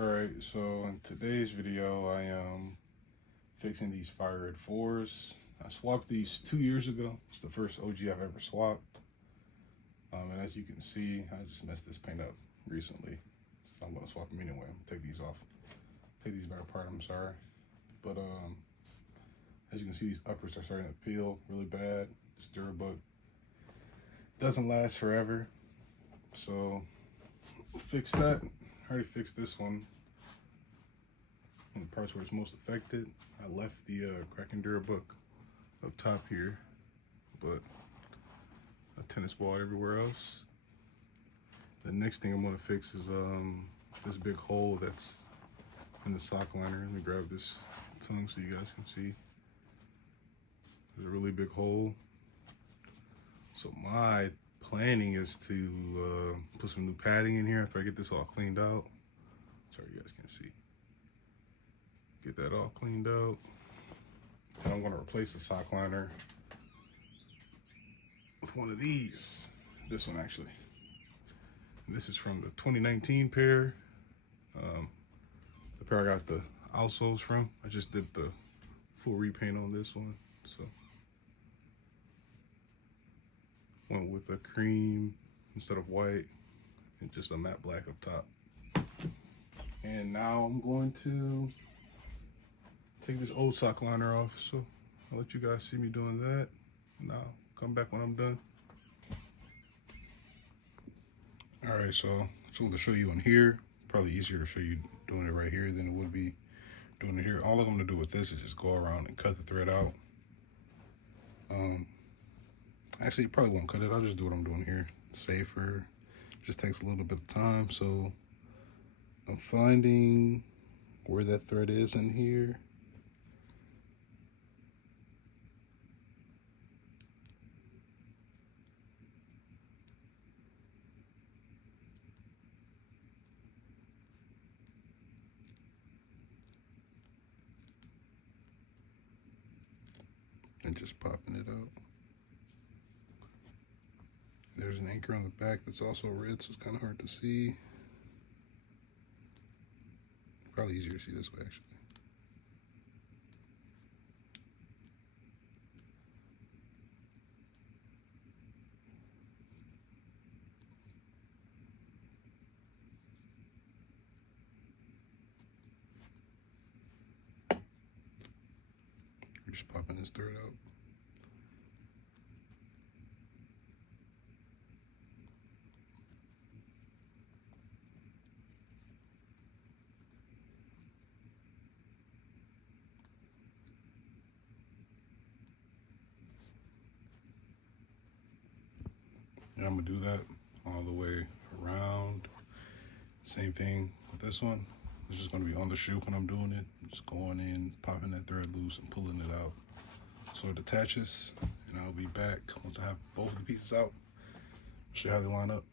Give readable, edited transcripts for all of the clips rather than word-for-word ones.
Alright, so in today's video I am fixing these fire red 4s. I swapped these 2 years ago. It's the first OG I've ever swapped. And as you can see, I just messed this paint up recently. So I'm going to swap them anyway. I'm going to take these off. Take these back apart, I'm sorry. But as you can see, these uppers are starting to peel really bad. This Durabook doesn't last forever. So fix that. I already fixed this one. In the parts where it's most affected, I left the cracking Durabook up top here, but a tennis ball everywhere else. The next thing I'm going to fix is this big hole that's in the sock liner. Let me grab this tongue so you guys can see. There's a really big hole. So my planning is to put some new padding in here after I get this all cleaned out. Sorry, you guys can't see. Get that all cleaned out. And I'm going to replace the sock liner with one of these. This one, actually. And this is from the 2019 pair. The pair I got the outsoles from. I just did the full repaint on this one. So went with a cream instead of white and just a matte black up top. And now I'm going to take this old sock liner off. So I'll let you guys see me doing that. And I'll come back when I'm done. All right, so I just want to show you on here. Probably easier to show you doing it right here than it would be doing it here. All I'm gonna do with this is just go around and cut the thread out. Actually, you probably won't cut it. I'll just do what I'm doing here. It's safer. Just takes a little bit of time. So I'm finding where that thread is in here. And just popping it out. There's an anchor on the back that's also red, so it's kind of hard to see. Probably easier to see this way, actually. We're just popping this thread out. And I'm gonna do that all the way around. Same thing with this one. It's just gonna be on the shoe when I'm doing it. Just going in, popping that thread loose and pulling it out. So it attaches, and I'll be back once I have both of the pieces out. Show you how they line up.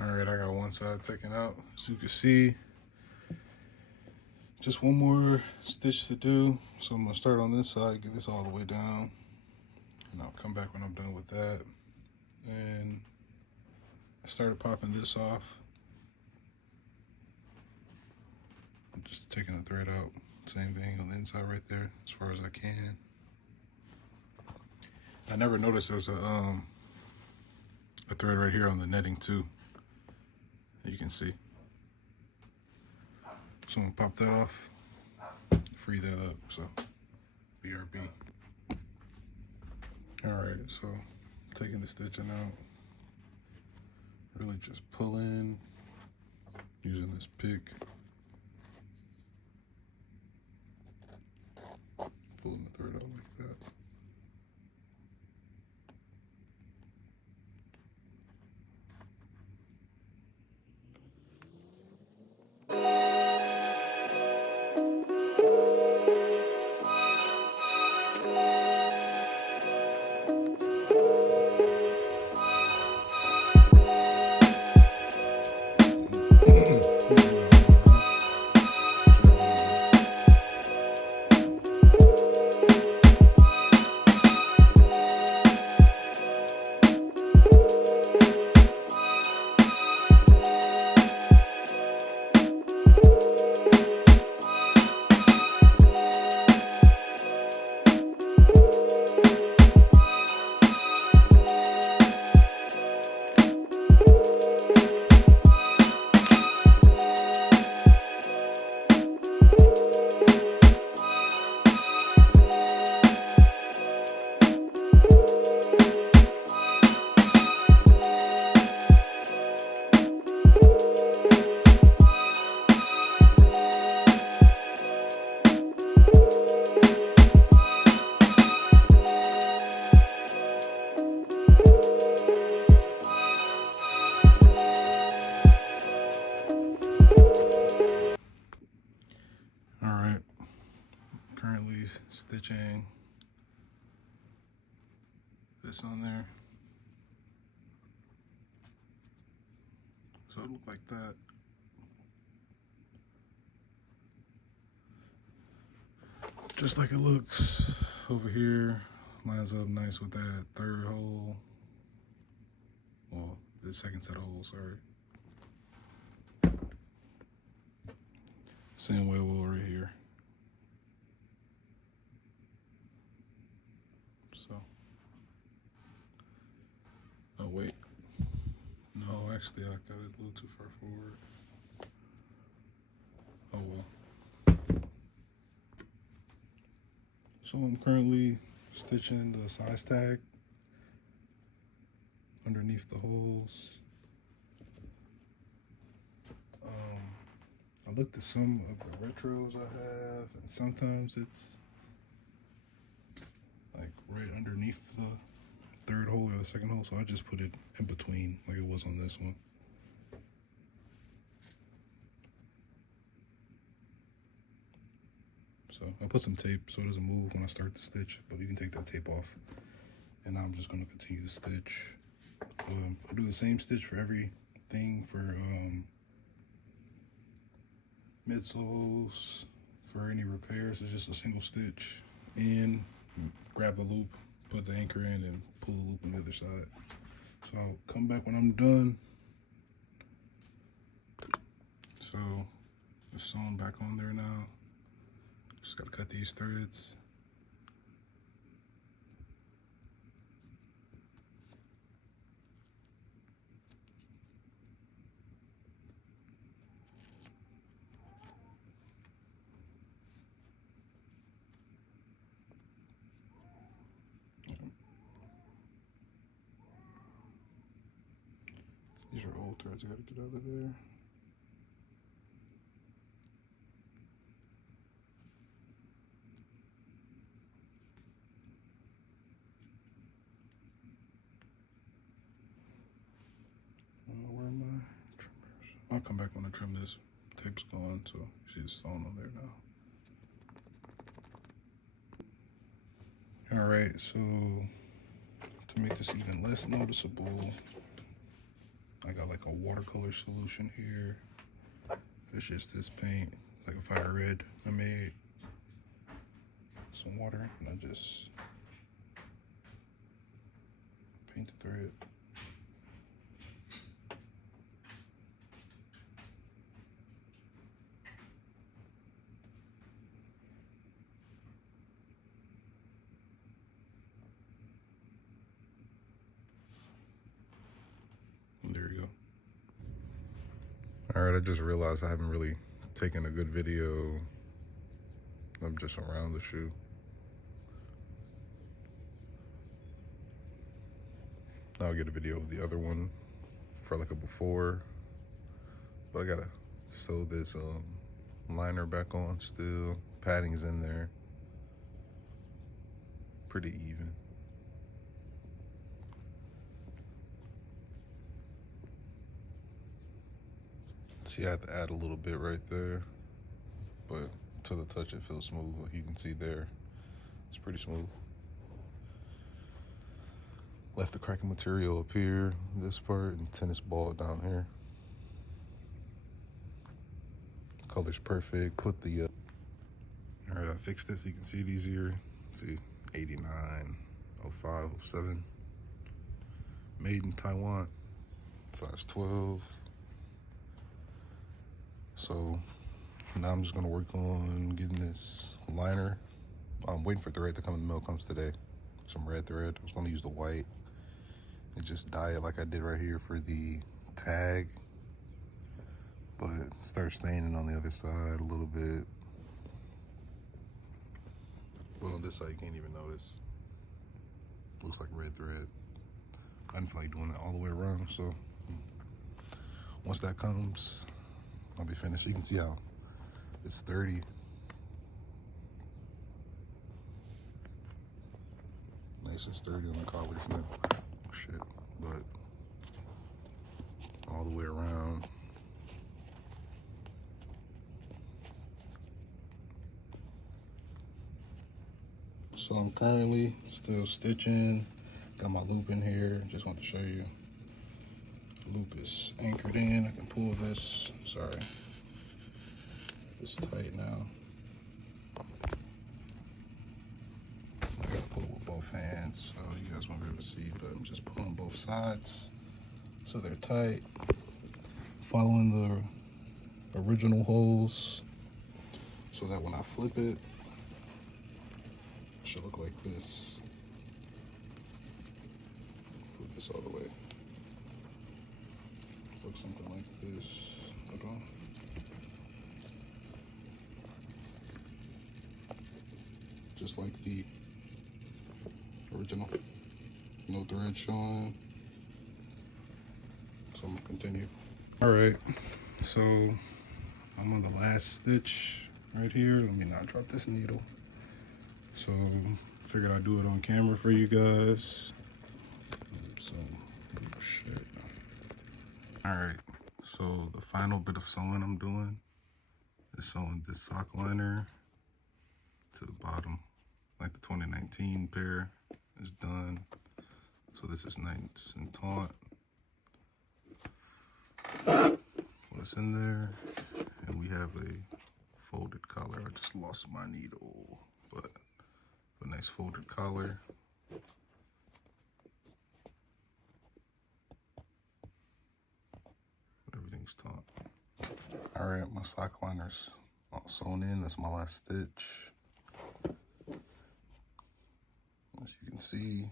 Alright, I got one side taken out. As you can see, just one more stitch to do. So I'm gonna start on this side, get this all the way down, and I'll come back when I'm done with that. And I started popping this off. I'm just taking the thread out. Same thing on the inside right there, as far as I can. I never noticed there's a thread right here on the netting too. You can see. So I'm gonna pop that off, free that up, so BRB. Alright, so taking the stitching out, really just pull in using this pick, pulling the thread out like that. Alright, currently stitching this on there. So it looked like that. Just like it looks over here, lines up nice with that third hole. Well, the second set of holes, sorry. Same way we'll right here. So, oh wait, no, actually I got it a little too far forward. Oh well. So I'm currently stitching the size tag underneath the holes. I looked at some of the retros I have, and sometimes it's like right underneath the third hole or the second hole, so I just put it in between like it was on this one. So I put some tape so it doesn't move when I start to stitch, but you can take that tape off. And I'm just gonna continue to stitch. I'll do the same stitch for everything for midsoles. For any repairs, it's just a single stitch in, grab the loop, put the anchor in, and pull the loop on the other side. So I'll come back when I'm done. So it's sewn back on there now. Just gotta cut these threads. These are old threads, I gotta get out of there. Where are my trimmers? I'll come back when I trim this. Tape's gone, so she's sewn on there now. Alright, so to make this even less noticeable, I got like a watercolor solution here. It's just this paint. It's like a fire red I made. Some water, and I just paint the thread. And there you go. All right, I just realized I haven't really taking a good video of just around the shoe. Now I'll get a video of the other one for like a before, but I gotta sew this liner back on still. Padding's in there, pretty even. See, I had to add a little bit right there, but to the touch it feels smooth. Like you can see there, it's pretty smooth. Left the cracking material up here, this part, and tennis ball down here. Color's perfect. Put the all right, I fixed this so you can see it easier. See, 89, 05, 07. Made in Taiwan, size 12. So now I'm just gonna work on getting this liner. I'm waiting for thread to come in the mail. Comes today. Some red thread. I was gonna use the white and just dye it like I did right here for the tag, but start staining on the other side a little bit. But on this side you can't even notice. Looks like red thread. I didn't feel like doing that all the way around, so once that comes, I'll be finished. You can see how it's 30. Nice and sturdy on the collars now. Oh shit, but all the way around. So I'm currently still stitching. Got my loop in here. Just want to show you. The loop is anchored in. I can pull this. Sorry. It's tight now. I gotta pull it with both hands so you guys won't be able to see, but I'm just pulling both sides so they're tight. Following the original holes so that when I flip it, it should look like this. Flip this all the way. Look something like this. Hold on. Just like the original. No thread showing. So I'm gonna continue. All right, so I'm on the last stitch right here. Let me not drop this needle. So figured I'd do it on camera for you guys. So, oh shit. All right, so the final bit of sewing I'm doing is sewing this sock liner to the bottom. Like the 2019 pair is done. So this is nice and taut. What's in there? And we have a folded collar. I just lost my needle, but a nice folded collar. Everything's taut. All right, my sock liner's all sewn in. That's my last stitch. As you can see,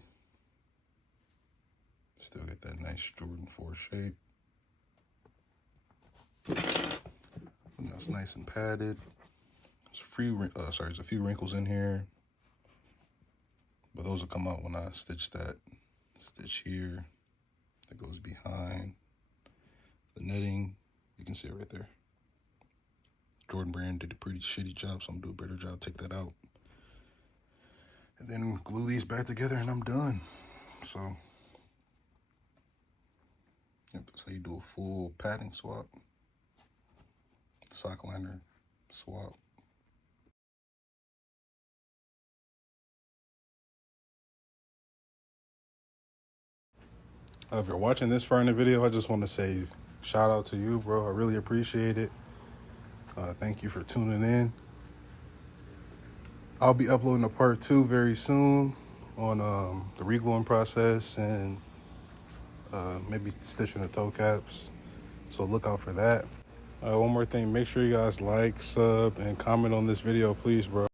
still get that nice Jordan 4 shape. And that's nice and padded. There's a few wrinkles in here, but those will come out when I stitch that stitch here that goes behind the netting. You can see it right there. Jordan brand did a pretty shitty job, so I'm gonna do a better job. Take that out. And then glue these back together and I'm done. So, yep, that's how you do a full padding swap. Sock liner swap. If you're watching this far in the video, I just want to say shout out to you, bro. I really appreciate it. Thank you for tuning in. I'll be uploading a part 2 very soon on the regluing process and maybe stitching the toe caps. So look out for that. One more thing, make sure you guys like, sub, and comment on this video, please, bro.